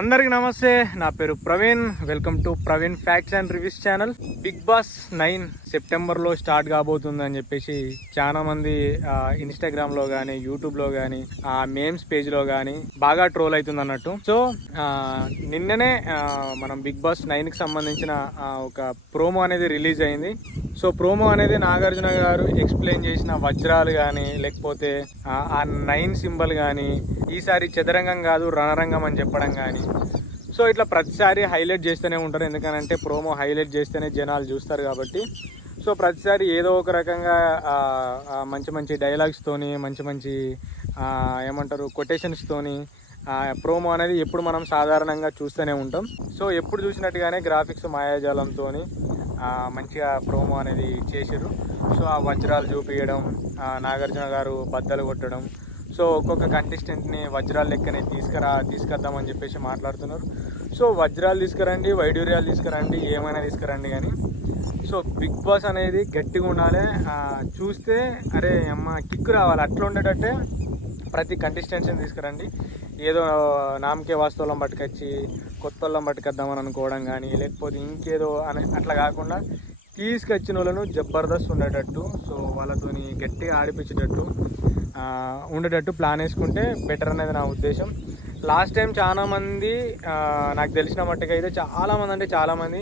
అందరికి నమస్తే, నా పేరు Praveen. Welcome to Praveen facts and reviews channel. Big boss 9 సెప్టెంబర్లో స్టార్ట్ కాబోతుంది అని చెప్పేసి చాలా మంది ఇన్స్టాగ్రామ్లో కానీ యూట్యూబ్లో కానీ మేమ్స్ పేజ్లో కానీ బాగా ట్రోల్ అవుతుంది అన్నట్టు. సో నిన్ననే మనం బిగ్ బాస్ 9కి సంబంధించిన ఒక ప్రోమో అనేది రిలీజ్ అయింది. సో ప్రోమో అనేది నాగార్జున గారు ఎక్స్ప్లెయిన్ చేసిన వజ్రాలు కానీ లేకపోతే ఆ 9 సింబల్ కానీ ఈసారి చదరంగం కాదు రణరంగం అని చెప్పడం కానీ, సో ఇట్లా ప్రతిసారి హైలైట్ చేస్తూనే ఉంటారు. ఎందుకనంటే ప్రోమో హైలైట్ చేస్తేనే జనాలు చూస్తారు కాబట్టి. సో ప్రతిసారి ఏదో ఒక రకంగా మంచి మంచి డైలాగ్స్తోని మంచి మంచి ఏమంటారు కొటేషన్స్తోని ప్రోమో అనేది ఎప్పుడు మనం సాధారణంగా చూస్తూనే ఉంటాం. సో ఎప్పుడు చూసినట్టుగానే గ్రాఫిక్స్ మాయాజాలంతో మంచిగా ప్రోమో అనేది చేసారు. సో ఆ వజ్రాలు చూపించడం, నాగార్జున గారు బద్దలు కొట్టడం, సో ఒక్కొక్క కంటెస్టెంట్ని వజ్రాల లెక్కనే తీసుకొద్దామని చెప్పేసి మాట్లాడుతున్నారు. సో వజ్రాలు తీసుకురండి, వైడూర్యాలు తీసుకురండి, ఏమైనా తీసుకురండి కానీ సో బిగ్ బాస్ అనేది గట్టిగా ఉండాలి. చూస్తే అరే అమ్మ కిక్కు రావాలి, అట్లా ఉండేటట్టే ప్రతి కంటెస్టెంట్స్ని తీసుకురండి. ఏదో నామకే వాస్తవం పట్టుకొచ్చి కొత్త వాళ్ళని పట్టుకొద్దామని అనుకోవడం కానీ లేకపోతే ఇంకేదో అని అట్లా కాకుండా తీసుకొచ్చిన వాళ్ళను జబర్దస్త్ ఉండేటట్టు, సో వాళ్ళతోని గట్టిగా ఆడిపించేటట్టు ఉండేటట్టు ప్లాన్ వేసుకుంటే బెటర్ అనేది నా ఉద్దేశం. లాస్ట్ టైం చాలామంది నాకు తెలిసిన మట్టుకు అయితే చాలామంది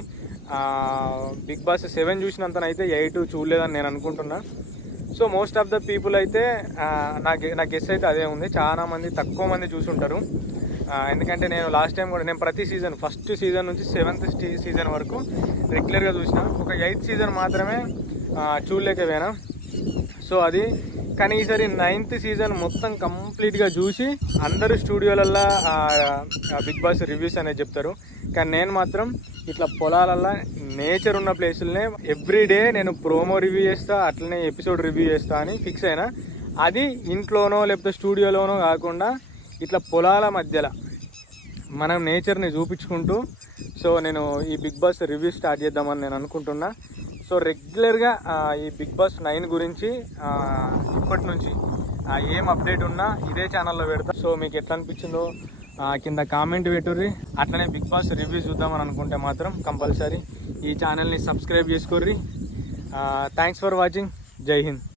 బిగ్ బాస్ 7 చూసినంతనైతే 8 చూడలేదని నేను అనుకుంటున్నా. So most of the people అయితే నా గెస్ అయితే అదే ఉంది. చాలామంది తక్కువ మంది చూసుంటారు. ఎందుకంటే నేను లాస్ట్ టైం కూడా నేను ప్రతి సీజన్ ఫస్ట్ సీజన్ నుంచి 7th సీజన్ వరకు రెగ్యులర్గా చూసిన. ఒక 8th సీజన్ మాత్రమే చూడలేకపోయినా. సో అది కానీ ఈసారి 9th సీజన్ మొత్తం కంప్లీట్గా చూసి అందరూ స్టూడియోలల్లో బిగ్ బాస్ రివ్యూస్ అనేది చెప్తారు. కానీ నేను మాత్రం ఇట్లా పొలాలల్లో నేచర్ ఉన్న ప్లేసులనే ఎవ్రీడే నేను ప్రోమో రివ్యూ చేస్తా, అట్లనే ఎపిసోడ్ రివ్యూ చేస్తా అని ఫిక్స్ అయినా. అది ఇంట్లోనో లేకపోతే స్టూడియోలోనో కాకుండా ఇట్లా పొలాల మధ్యలో మనం నేచర్ని చూపించుకుంటూ సో నేను ఈ బిగ్ బాస్ రివ్యూ స్టార్ట్ చేద్దామని నేను అనుకుంటున్నా. సో రెగ్యులర్గా ఈ బిగ్ బాస్ 9 గురించి ఇప్పటి నుంచి ఏం అప్డేట్ ఉన్నా ఇదే ఛానల్లో పెడతా. సో మీకు ఎట్లా అనిపించిందో కింద కామెంట్ పెట్టుర్రి. అట్లనే బిగ్ బాస్ రివ్యూ చూద్దామని అనుకుంటే మాత్రం కంపల్సరీ ఈ ఛానల్ని సబ్స్క్రైబ్ చేసుకోర్రి. Thanks for watching. జై హింద్.